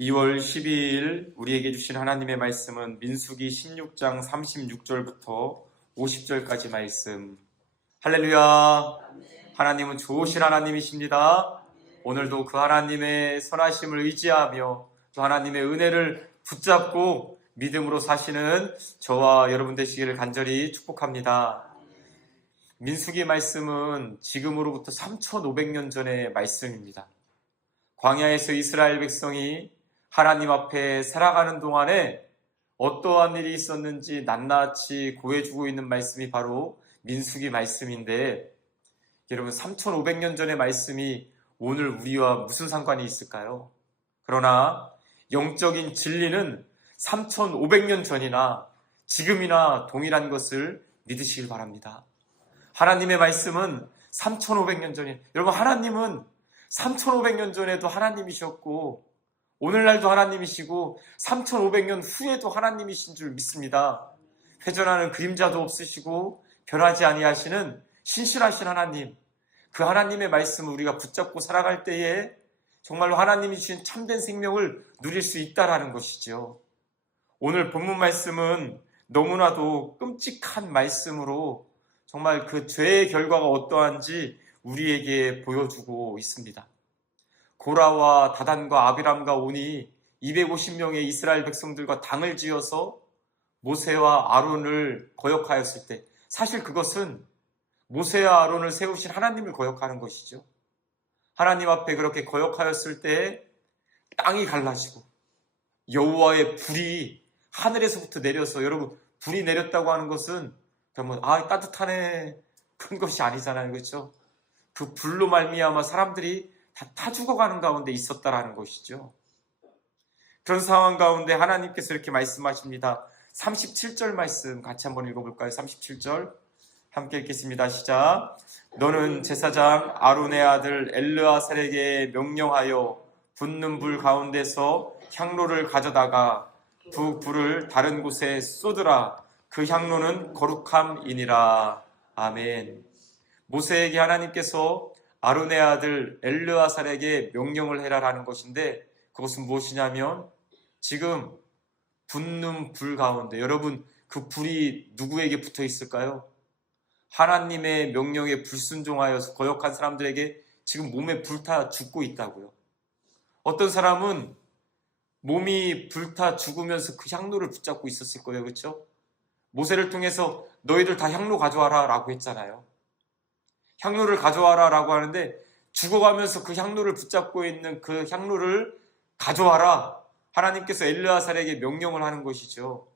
2월 12일 우리에게 주신 하나님의 말씀은 민수기 16장 36절부터 50절까지 말씀. 할렐루야. 하나님은 좋으신 하나님이십니다. 오늘도 그 하나님의 선하심을 의지하며 또 하나님의 은혜를 붙잡고 믿음으로 사시는 저와 여러분 되시기를 간절히 축복합니다. 민수기 말씀은 지금으로부터 3,500년 전의 말씀입니다. 광야에서 이스라엘 백성이 하나님 앞에 살아가는 동안에 어떠한 일이 있었는지 낱낱이 고해주고 있는 말씀이 바로 민수기 말씀인데, 여러분 3,500년 전의 말씀이 오늘 우리와 무슨 상관이 있을까요? 그러나 영적인 진리는 3,500년 전이나 지금이나 동일한 것을 믿으시길 바랍니다. 하나님의 말씀은 3,500년 전에, 여러분 하나님은 3,500년 전에도 하나님이셨고 오늘날도 하나님이시고 3,500년 후에도 하나님이신 줄 믿습니다. 회전하는 그림자도 없으시고 변하지 아니하시는 신실하신 하나님, 그 하나님의 말씀을 우리가 붙잡고 살아갈 때에 정말로 하나님이 주신 참된 생명을 누릴 수 있다라는 것이죠. 오늘 본문 말씀은 너무나도 끔찍한 말씀으로 정말 그 죄의 결과가 어떠한지 우리에게 보여주고 있습니다. 고라와 다단과 아비람과 온이 250명의 이스라엘 백성들과 당을 지어서 모세와 아론을 거역하였을 때, 사실 그것은 모세와 아론을 세우신 하나님을 거역하는 것이죠. 하나님 앞에 그렇게 거역하였을 때 땅이 갈라지고 여호와의 불이 하늘에서부터 내려서, 여러분 불이 내렸다고 하는 것은 그러면 따뜻하네 그런 것이 아니잖아요, 그렇죠? 그 불로 말미암아 사람들이 다 죽어가는 가운데 있었다라는 것이죠. 그런 상황 가운데 하나님께서 이렇게 말씀하십니다. 37절 말씀 같이 한번 읽어볼까요? 37절 함께 읽겠습니다. 시작. 너는 제사장 아론의 아들 엘르아살에게 명령하여 붙는 불 가운데서 향로를 가져다가 두 불을 다른 곳에 쏟으라. 그 향로는 거룩함이니라. 아멘. 모세에게 하나님께서 아론의 아들 엘르아살에게 명령을 해라라는 것인데, 그것은 무엇이냐면 지금 붙는 불 가운데, 여러분 그 불이 누구에게 붙어 있을까요? 하나님의 명령에 불순종하여서 거역한 사람들에게 지금 몸에 불타 죽고 있다고요. 어떤 사람은 몸이 불타 죽으면서 그 향로를 붙잡고 있었을 거예요, 그렇죠? 모세를 통해서 너희들 다 향로 가져와라 라고 했잖아요. 향로를 가져와라 라고 하는데 죽어가면서 그 향로를 붙잡고 있는 그 향로를 가져와라, 하나님께서 엘르아살에게 명령을 하는 것이죠.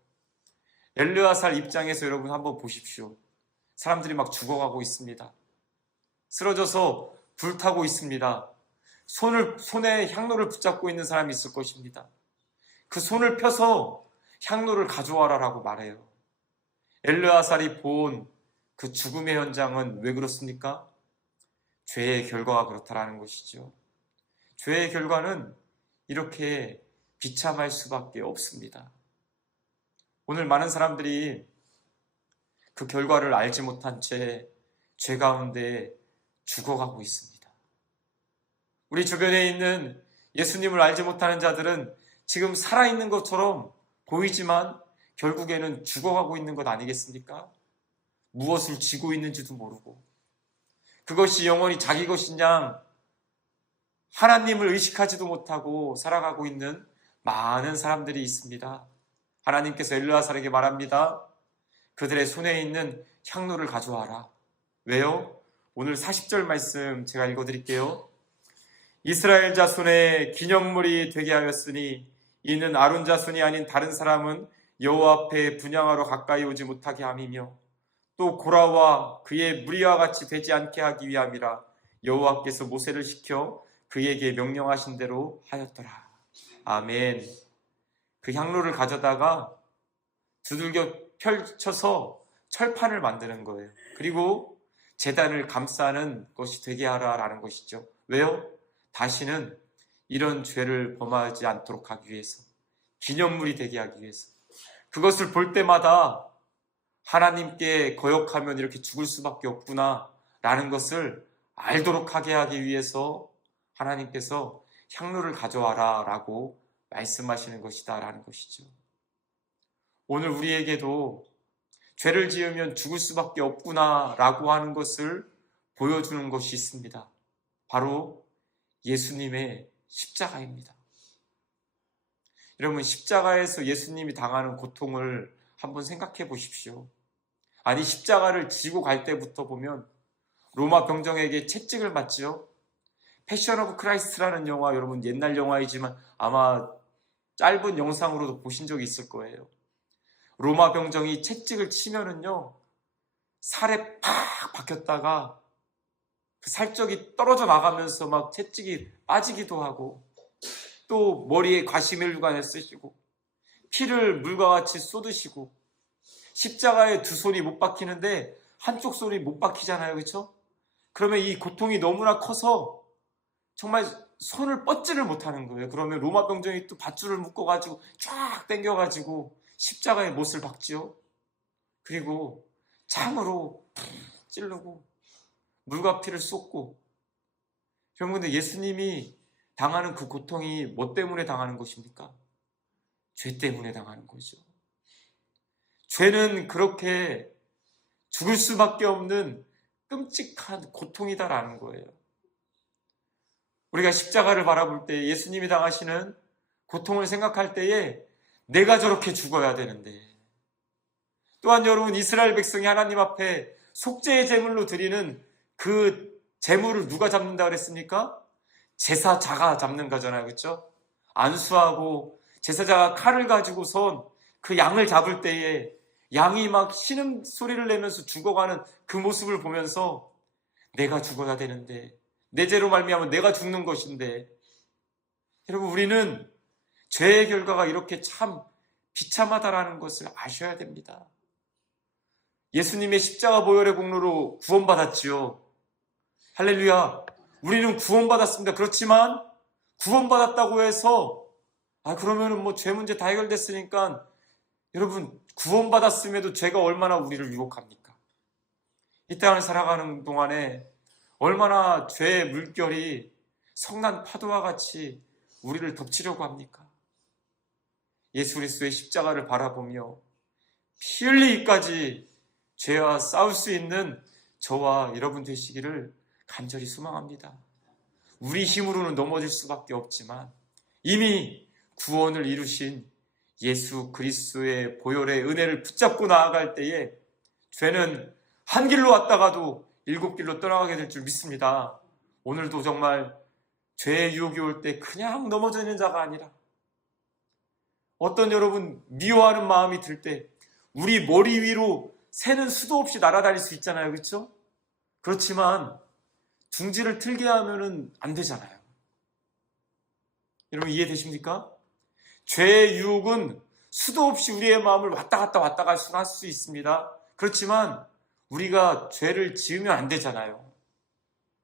엘르아살 입장에서 여러분 한번 보십시오. 사람들이 막 죽어가고 있습니다. 쓰러져서 불타고 있습니다. 손에 향로를 붙잡고 있는 사람이 있을 것입니다. 그 손을 펴서 향로를 가져와라 라고 말해요. 엘르아살이 본 그 죽음의 현장은 왜 그렇습니까? 죄의 결과가 그렇다라는 것이죠. 죄의 결과는 이렇게 비참할 수밖에 없습니다. 오늘 많은 사람들이 그 결과를 알지 못한 채 죄 가운데 죽어가고 있습니다. 우리 주변에 있는 예수님을 알지 못하는 자들은 지금 살아있는 것처럼 보이지만 결국에는 죽어가고 있는 것 아니겠습니까? 무엇을 쥐고 있는지도 모르고, 그것이 영원히 자기 것인 양 하나님을 의식하지도 못하고 살아가고 있는 많은 사람들이 있습니다. 하나님께서 엘르아살에게 말합니다. 그들의 손에 있는 향로를 가져와라. 왜요? 오늘 40절 말씀 제가 읽어드릴게요. 이스라엘 자손의 기념물이 되게 하였으니 이는 아론 자손이 아닌 다른 사람은 여호와 앞에 분향하러 가까이 오지 못하게 함이며 또 고라와 그의 무리와 같이 되지 않게 하기 위함이라 여호와께서 모세를 시켜 그에게 명령하신 대로 하였더라. 아멘. 그 향로를 가져다가 두들겨 펼쳐서 철판을 만드는 거예요. 그리고 제단을 감싸는 것이 되게 하라라는 것이죠. 왜요? 다시는 이런 죄를 범하지 않도록 하기 위해서, 기념물이 되게 하기 위해서. 그것을 볼 때마다 하나님께 거역하면 이렇게 죽을 수밖에 없구나 라는 것을 알도록 하게 하기 위해서 하나님께서 향로를 가져와라 라고 말씀하시는 것이다라는 것이죠. 오늘 우리에게도 죄를 지으면 죽을 수밖에 없구나라고 하는 것을 보여주는 것이 있습니다. 바로 예수님의 십자가입니다. 여러분, 십자가에서 예수님이 당하는 고통을 한번 생각해 보십시오. 아니, 십자가를 지고 갈 때부터 보면 로마 병정에게 채찍을 맞지요. 패션 오브 크라이스트라는 영화, 여러분 옛날 영화이지만 아마 짧은 영상으로도 보신 적이 있을 거예요. 로마 병정이 채찍을 치면은요, 살에 팍 박혔다가 그 살적이 떨어져 나가면서 막 채찍이 빠지기도 하고, 또 머리에 과시멜루간을 쓰시고 피를 물과 같이 쏟으시고, 십자가에 두 손이 못 박히는데 한쪽 손이 못 박히잖아요, 그렇죠? 그러면 이 고통이 너무나 커서 정말 손을 뻗지를 못하는 거예요. 그러면 로마 병정이 또 밧줄을 묶어가지고 쫙 당겨가지고 십자가에 못을 박지요. 그리고 창으로 찌르고 물과 피를 쏟고. 여러분, 근데 예수님이 당하는 그 고통이 뭐 때문에 당하는 것입니까? 죄 때문에 당하는 거죠. 죄는 그렇게 죽을 수밖에 없는 끔찍한 고통이다라는 거예요. 우리가 십자가를 바라볼 때, 예수님이 당하시는 고통을 생각할 때에 내가 저렇게 죽어야 되는데, 또한 여러분, 이스라엘 백성이 하나님 앞에 속죄의 제물로 드리는 그 제물을 누가 잡는다 그랬습니까? 제사자가 잡는 거잖아요, 그렇죠? 안수하고 제사자가 칼을 가지고선 그 양을 잡을 때에 양이 막 신음 소리를 내면서 죽어가는 그 모습을 보면서 내가 죽어야 되는데, 내 죄로 말미암아 내가 죽는 것인데. 여러분, 우리는 죄의 결과가 이렇게 참 비참하다라는 것을 아셔야 됩니다. 예수님의 십자가 보혈의 공로로 구원받았지요. 할렐루야. 우리는 구원받았습니다. 그렇지만 구원받았다고 해서 그러면은 뭐 죄 문제 다 해결됐으니까, 여러분, 구원받았음에도 죄가 얼마나 우리를 유혹합니까? 이 땅을 살아가는 동안에 얼마나 죄의 물결이 성난 파도와 같이 우리를 덮치려고 합니까? 예수 그리스도의 십자가를 바라보며 피 흘리기까지 죄와 싸울 수 있는 저와 여러분 되시기를 간절히 소망합니다. 우리 힘으로는 넘어질 수밖에 없지만 이미 구원을 이루신 예수 그리스도의 보혈의 은혜를 붙잡고 나아갈 때에 죄는 한 길로 왔다가도 일곱 길로 떠나가게 될 줄 믿습니다. 오늘도 정말 죄의 유혹이 올 때 그냥 넘어져 있는 자가 아니라, 어떤 여러분 미워하는 마음이 들 때 우리 머리 위로 새는 수도 없이 날아다닐 수 있잖아요, 그렇죠? 그렇지만 둥지를 틀게 하면은 안 되잖아요. 여러분, 이해되십니까? 죄의 유혹은 수도 없이 우리의 마음을 왔다 갔다 할 수 있습니다. 그렇지만 우리가 죄를 지으면 안 되잖아요.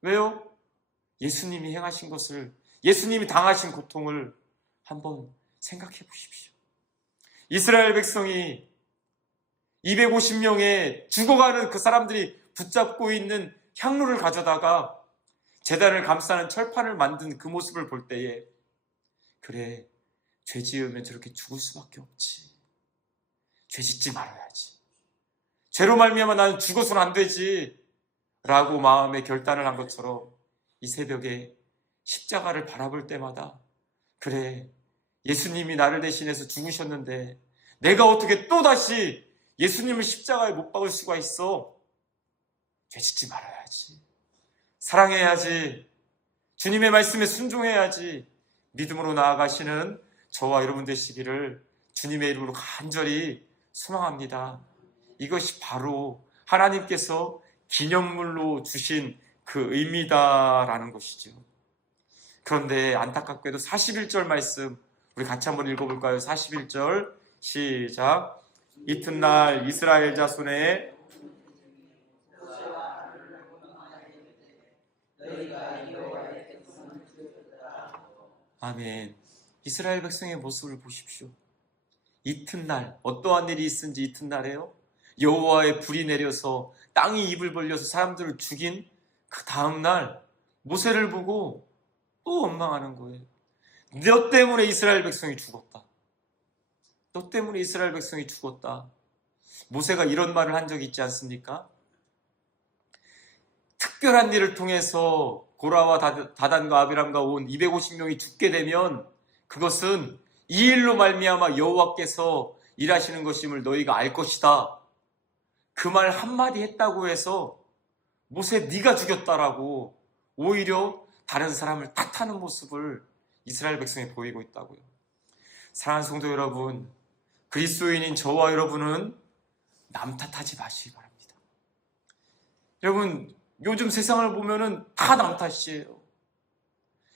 왜요? 예수님이 행하신 것을, 예수님이 당하신 고통을 한번 생각해 보십시오. 이스라엘 백성이 250명의 죽어가는 그 사람들이 붙잡고 있는 향로를 가져다가 제단을 감싸는 철판을 만든 그 모습을 볼 때에, 그래, 죄 지으면 저렇게 죽을 수밖에 없지. 죄 짓지 말아야지. 죄로 말미암아 나는 죽어서는 안 되지 라고 마음에 결단을 한 것처럼, 이 새벽에 십자가를 바라볼 때마다, 그래, 예수님이 나를 대신해서 죽으셨는데 내가 어떻게 또다시 예수님을 십자가에 못 박을 수가 있어? 죄 짓지 말아야지. 사랑해야지. 주님의 말씀에 순종해야지. 믿음으로 나아가시는 저와 여러분 되시기를 주님의 이름으로 간절히 소망합니다. 이것이 바로 하나님께서 기념물로 주신 그 의미다라는 것이죠. 그런데 안타깝게도 41절 말씀 우리 같이 한번 읽어볼까요? 41절 시작. 이튿날 이스라엘 자손의 아멘. 이스라엘 백성의 모습을 보십시오. 이튿날 어떠한 일이 있은지 이튿날에요, 여호와의 불이 내려서 땅이 입을 벌려서 사람들을 죽인 그 다음날 모세를 보고 또 원망하는 거예요. 너 때문에 이스라엘 백성이 죽었다. 너 때문에 이스라엘 백성이 죽었다. 모세가 이런 말을 한 적이 있지 않습니까? 특별한 일을 통해서 고라와 다단과 아비람과 온 250명이 죽게 되면 그것은 이 일로 말미암아 여호와께서 일하시는 것임을 너희가 알 것이다. 그 말 한마디 했다고 해서 모세 네가 죽였다라고 오히려 다른 사람을 탓하는 모습을 이스라엘 백성에 보이고 있다고요. 사랑하는 성도 여러분, 그리스도인인 저와 여러분은 남 탓하지 마시기 바랍니다. 여러분, 요즘 세상을 보면은 다 남 탓이에요.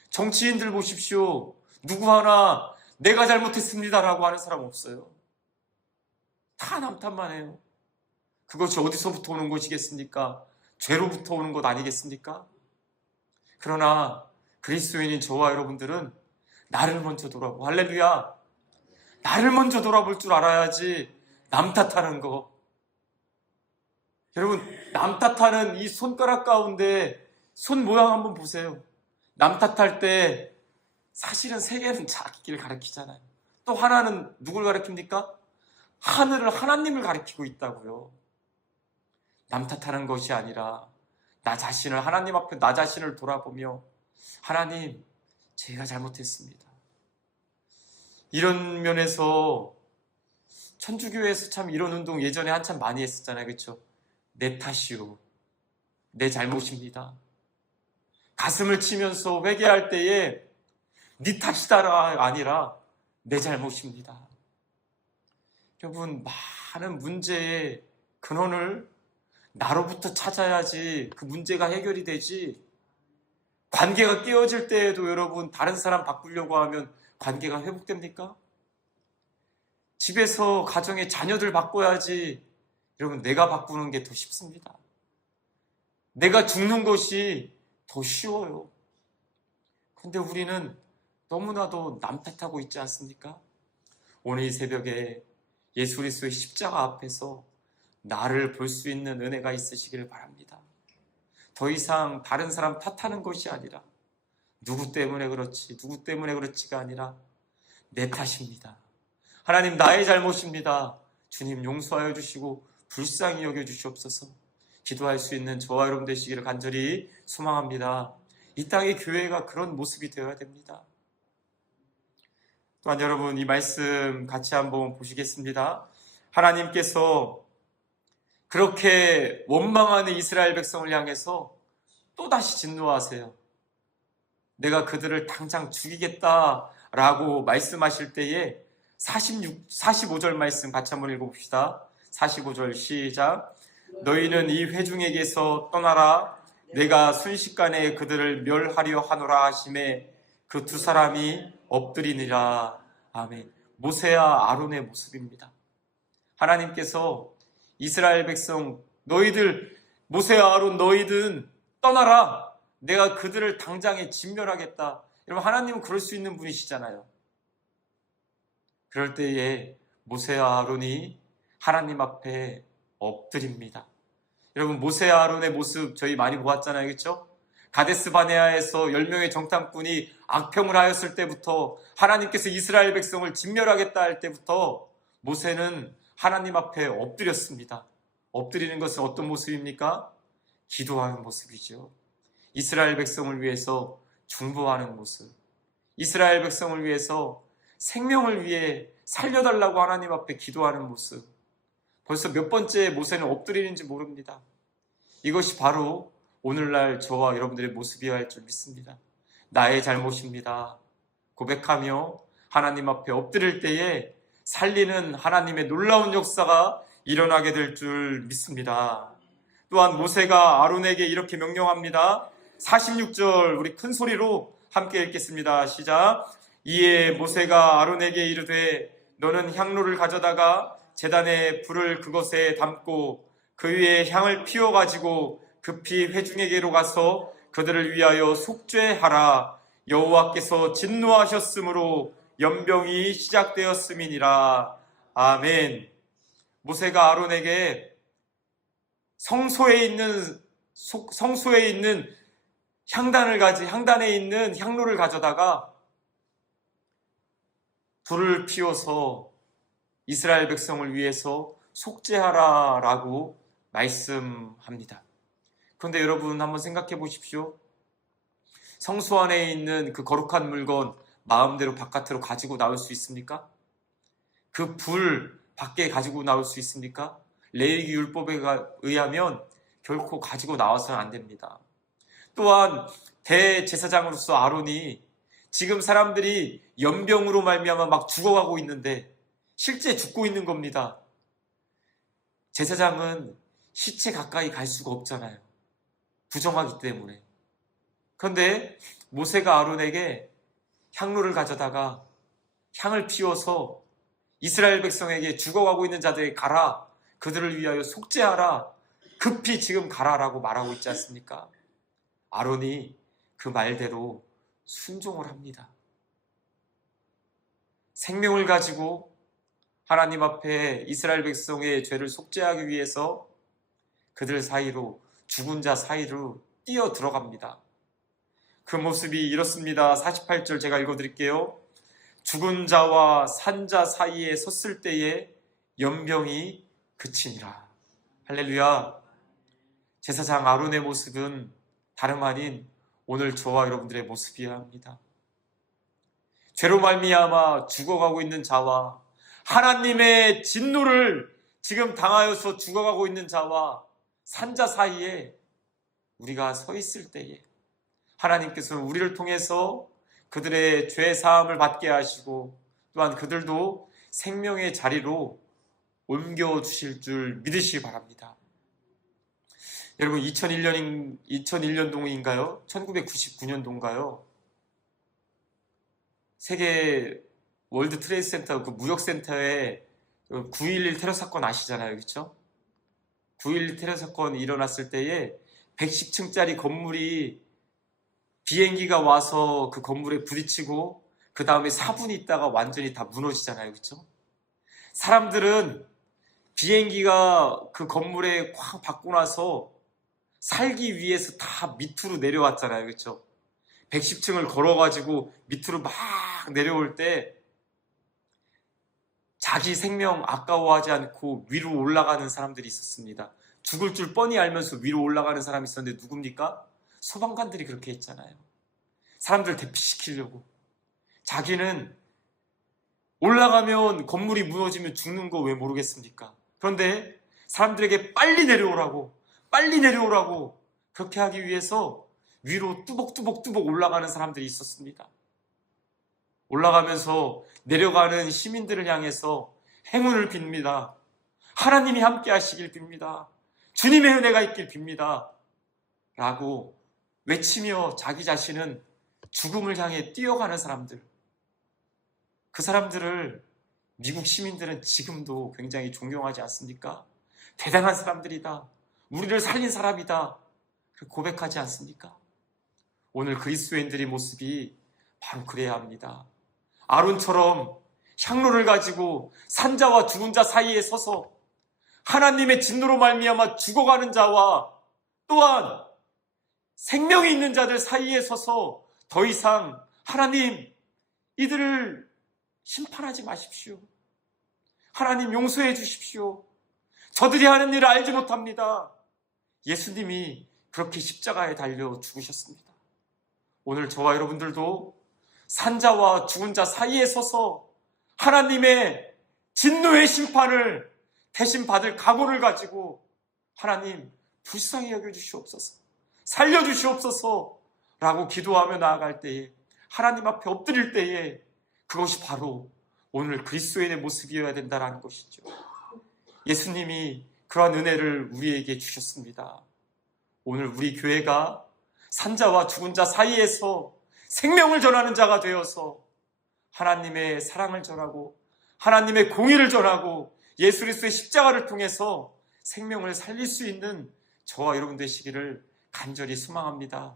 정치인들 보십시오. 누구 하나 내가 잘못했습니다라고 하는 사람 없어요. 다 남 탓만 해요. 그것이 어디서부터 오는 것이겠습니까? 죄로부터 오는 것 아니겠습니까? 그러나 그리스도인인 저와 여러분들은 나를 먼저 돌아보고, 할렐루야, 나를 먼저 돌아볼 줄 알아야지 남 탓하는 거. 여러분, 남 탓하는 이 손가락 가운데 손 모양 한번 보세요. 남 탓할 때 사실은 세 개는 자기를 가리키잖아요. 또 하나는 누굴 가리킵니까? 하늘을, 하나님을 가리키고 있다고요. 남 탓하는 것이 아니라 나 자신을, 하나님 앞에 나 자신을 돌아보며 하나님, 제가 잘못했습니다. 이런 면에서 천주교에서 참 이런 운동 예전에 한참 많이 했었잖아요. 그렇죠? 내 탓이요, 내 잘못입니다. 가슴을 치면서 회개할 때에 네 탓이다가 아니라 내 잘못입니다. 여러분, 많은 문제의 근원을 나로부터 찾아야지 그 문제가 해결이 되지. 관계가 깨어질 때에도 여러분, 다른 사람 바꾸려고 하면 관계가 회복됩니까? 집에서 가정의 자녀들 바꿔야지. 여러분, 내가 바꾸는 게 더 쉽습니다. 내가 죽는 것이 더 쉬워요. 근데 우리는 너무나도 남 탓하고 있지 않습니까? 오늘 이 새벽에 예수 그리스도의 십자가 앞에서 나를 볼 수 있는 은혜가 있으시기를 바랍니다. 더 이상 다른 사람 탓하는 것이 아니라 누구 때문에 그렇지, 누구 때문에 그렇지가 아니라 내 탓입니다. 하나님, 나의 잘못입니다. 주님, 용서하여 주시고 불쌍히 여겨주시옵소서. 기도할 수 있는 저와 여러분 되시기를 간절히 소망합니다. 이 땅의 교회가 그런 모습이 되어야 됩니다. 또한 여러분, 이 말씀 같이 한번 보시겠습니다. 하나님께서 그렇게 원망하는 이스라엘 백성을 향해서 또다시 진노하세요. 내가 그들을 당장 죽이겠다라고 말씀하실 때에 45절 말씀 같이 한번 읽어봅시다. 45절 시작. 너희는 이 회중에게서 떠나라. 내가 순식간에 그들을 멸하려 하노라 하심에 그 두 사람이 엎드리니라. 아멘. 모세와 아론의 모습입니다. 하나님께서 이스라엘 백성, 너희들, 모세와 아론 너희들은 떠나라. 내가 그들을 당장에 진멸하겠다. 여러분, 하나님은 그럴 수 있는 분이시잖아요. 그럴 때에 모세와 아론이 하나님 앞에 엎드립니다. 여러분, 모세와 아론의 모습 저희 많이 보았잖아요. 그렇죠? 가데스 바네아에서 10명의 정탐꾼이 악평을 하였을 때부터, 하나님께서 이스라엘 백성을 진멸하겠다 할 때부터 모세는 하나님 앞에 엎드렸습니다. 엎드리는 것은 어떤 모습입니까? 기도하는 모습이죠. 이스라엘 백성을 위해서 중보하는 모습, 이스라엘 백성을 위해서 생명을 위해 살려달라고 하나님 앞에 기도하는 모습. 벌써 몇 번째 모세는 엎드리는지 모릅니다. 이것이 바로 오늘날 저와 여러분들의 모습이어야 할 줄 믿습니다. 나의 잘못입니다 고백하며 하나님 앞에 엎드릴 때에 살리는 하나님의 놀라운 역사가 일어나게 될 줄 믿습니다. 또한 모세가 아론에게 이렇게 명령합니다. 46절 우리 큰 소리로 함께 읽겠습니다. 시작. 이에 모세가 아론에게 이르되 너는 향로를 가져다가 제단에 불을 그것에 담고 그 위에 향을 피워가지고 급히 회중에게로 가서 그들을 위하여 속죄하라. 여호와께서 진노하셨으므로 연병이 시작되었음이니라. 아멘. 모세가 아론에게 성소에 있는 향단에 있는 향로를 가져다가 불을 피워서 이스라엘 백성을 위해서 속죄하라라고 말씀합니다. 그런데 여러분 한번 생각해 보십시오. 성소 안에 있는 그 거룩한 물건 마음대로 바깥으로 가지고 나올 수 있습니까? 그 불 밖에 가지고 나올 수 있습니까? 레위기 율법에 의하면 결코 가지고 나와서는 안 됩니다. 또한 대제사장으로서 아론이 지금 사람들이 연병으로 말미암아 막 죽어가고 있는데 실제 죽고 있는 겁니다. 제사장은 시체 가까이 갈 수가 없잖아요. 부정하기 때문에. 그런데 모세가 아론에게 향로를 가져다가 향을 피워서 이스라엘 백성에게 죽어가고 있는 자들에게 가라, 그들을 위하여 속죄하라, 급히 지금 가라라고 말하고 있지 않습니까? 아론이 그 말대로 순종을 합니다. 생명을 가지고 하나님 앞에 이스라엘 백성의 죄를 속죄하기 위해서 그들 사이로, 죽은 자 사이로 뛰어 들어갑니다. 그 모습이 이렇습니다. 48절 제가 읽어드릴게요. 죽은 자와 산 자 사이에 섰을 때에 연병이 그치니라. 할렐루야. 제사장 아론의 모습은 다름 아닌 오늘 저와 여러분들의 모습이어야 합니다. 죄로 말미암아 죽어가고 있는 자와 하나님의 진노를 지금 당하여서 죽어가고 있는 자와 산자 사이에 우리가 서 있을 때에 하나님께서는 우리를 통해서 그들의 죄 사함을 받게 하시고 또한 그들도 생명의 자리로 옮겨주실 줄 믿으시기 바랍니다. 여러분 2001년도인가요? 1999년도인가요? 세계 월드 트레이드 센터 그 무역센터에 9.11 테러 사건 아시잖아요. 그렇죠? 9.11 테러 사건이 일어났을 때에 110층짜리 건물이 비행기가 와서 그 건물에 부딪히고 그 다음에 4분 있다가 완전히 다 무너지잖아요. 그렇죠? 사람들은 비행기가 그 건물에 콱 박고 나서 살기 위해서 다 밑으로 내려왔잖아요. 그렇죠? 110층을 걸어가지고 밑으로 막 내려올 때 자기 생명 아까워하지 않고 위로 올라가는 사람들이 있었습니다. 죽을 줄 뻔히 알면서 위로 올라가는 사람이 있었는데 누굽니까? 소방관들이 그렇게 했잖아요. 사람들을 대피시키려고. 자기는 올라가면 건물이 무너지면 죽는 거 왜 모르겠습니까? 그런데 사람들에게 빨리 내려오라고 그렇게 하기 위해서 위로 뚜벅뚜벅 올라가는 사람들이 있었습니다. 올라가면서 내려가는 시민들을 향해서 행운을 빕니다. 하나님이 함께 하시길 빕니다. 주님의 은혜가 있길 빕니다. 라고 외치며 자기 자신은 죽음을 향해 뛰어가는 사람들. 그 사람들을 미국 시민들은 지금도 굉장히 존경하지 않습니까? 대단한 사람들이다. 우리를 살린 사람이다. 고백하지 않습니까? 오늘 그리스도인들의 모습이 바로 그래야 합니다. 아론처럼 향로를 가지고 산자와 죽은 자 사이에 서서 하나님의 진노로 말미암아 죽어가는 자와 또한 생명이 있는 자들 사이에 서서 더 이상 하나님 이들을 심판하지 마십시오. 하나님 용서해 주십시오. 저들이 하는 일을 알지 못합니다. 예수님이 그렇게 십자가에 달려 죽으셨습니다. 오늘 저와 여러분들도 산자와 죽은 자 사이에 서서 하나님의 진노의 심판을 대신 받을 각오를 가지고 하나님 불쌍히 여겨주시옵소서, 살려주시옵소서 라고 기도하며 나아갈 때에 하나님 앞에 엎드릴 때에 그것이 바로 오늘 그리스도인의 모습이어야 된다는 것이죠. 예수님이 그러한 은혜를 우리에게 주셨습니다. 오늘 우리 교회가 산자와 죽은 자 사이에서 생명을 전하는 자가 되어서 하나님의 사랑을 전하고 하나님의 공의를 전하고 예수 그리스도의 십자가를 통해서 생명을 살릴 수 있는 저와 여러분 되시기를 간절히 소망합니다.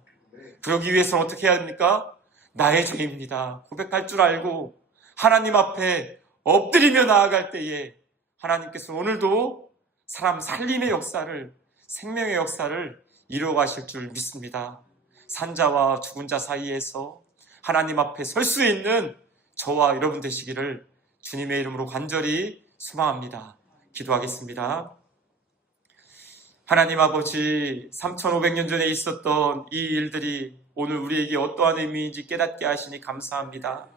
그러기 위해서는 어떻게 해야 합니까? 나의 죄입니다. 고백할 줄 알고 하나님 앞에 엎드리며 나아갈 때에 하나님께서 오늘도 사람 살림의 역사를, 생명의 역사를 이루어가실 줄 믿습니다. 산자와 죽은 자 사이에서 하나님 앞에 설 수 있는 저와 여러분 되시기를 주님의 이름으로 간절히 소망합니다. 기도하겠습니다. 하나님 아버지, 3,500년 전에 있었던 이 일들이 오늘 우리에게 어떠한 의미인지 깨닫게 하시니 감사합니다.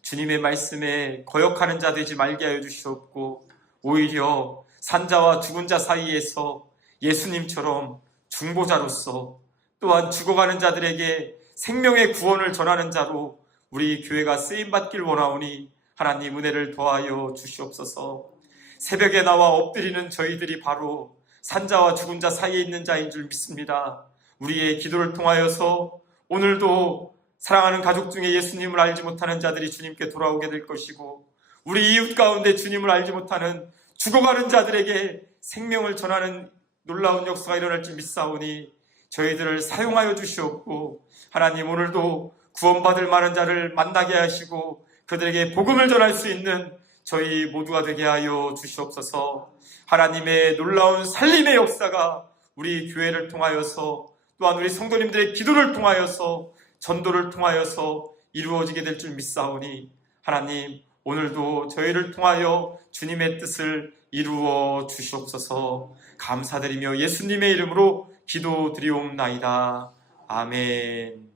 주님의 말씀에 거역하는 자 되지 말게 하여 주시옵고, 오히려 산자와 죽은 자 사이에서 예수님처럼 중보자로서, 또한 죽어가는 자들에게 생명의 구원을 전하는 자로 우리 교회가 쓰임받길 원하오니 하나님 은혜를 더하여 주시옵소서. 새벽에 나와 엎드리는 저희들이 바로 산자와 죽은 자 사이에 있는 자인 줄 믿습니다. 우리의 기도를 통하여서 오늘도 사랑하는 가족 중에 예수님을 알지 못하는 자들이 주님께 돌아오게 될 것이고, 우리 이웃 가운데 주님을 알지 못하는 죽어가는 자들에게 생명을 전하는 놀라운 역사가 일어날 줄 믿사오니 저희들을 사용하여 주시옵고, 하나님 오늘도 구원받을 많은 자를 만나게 하시고 그들에게 복음을 전할 수 있는 저희 모두가 되게 하여 주시옵소서. 하나님의 놀라운 살림의 역사가 우리 교회를 통하여서, 또한 우리 성도님들의 기도를 통하여서, 전도를 통하여서 이루어지게 될 줄 믿사오니 하나님 오늘도 저희를 통하여 주님의 뜻을 이루어 주시옵소서. 감사드리며 예수님의 이름으로 기도드리옵나이다. 아멘.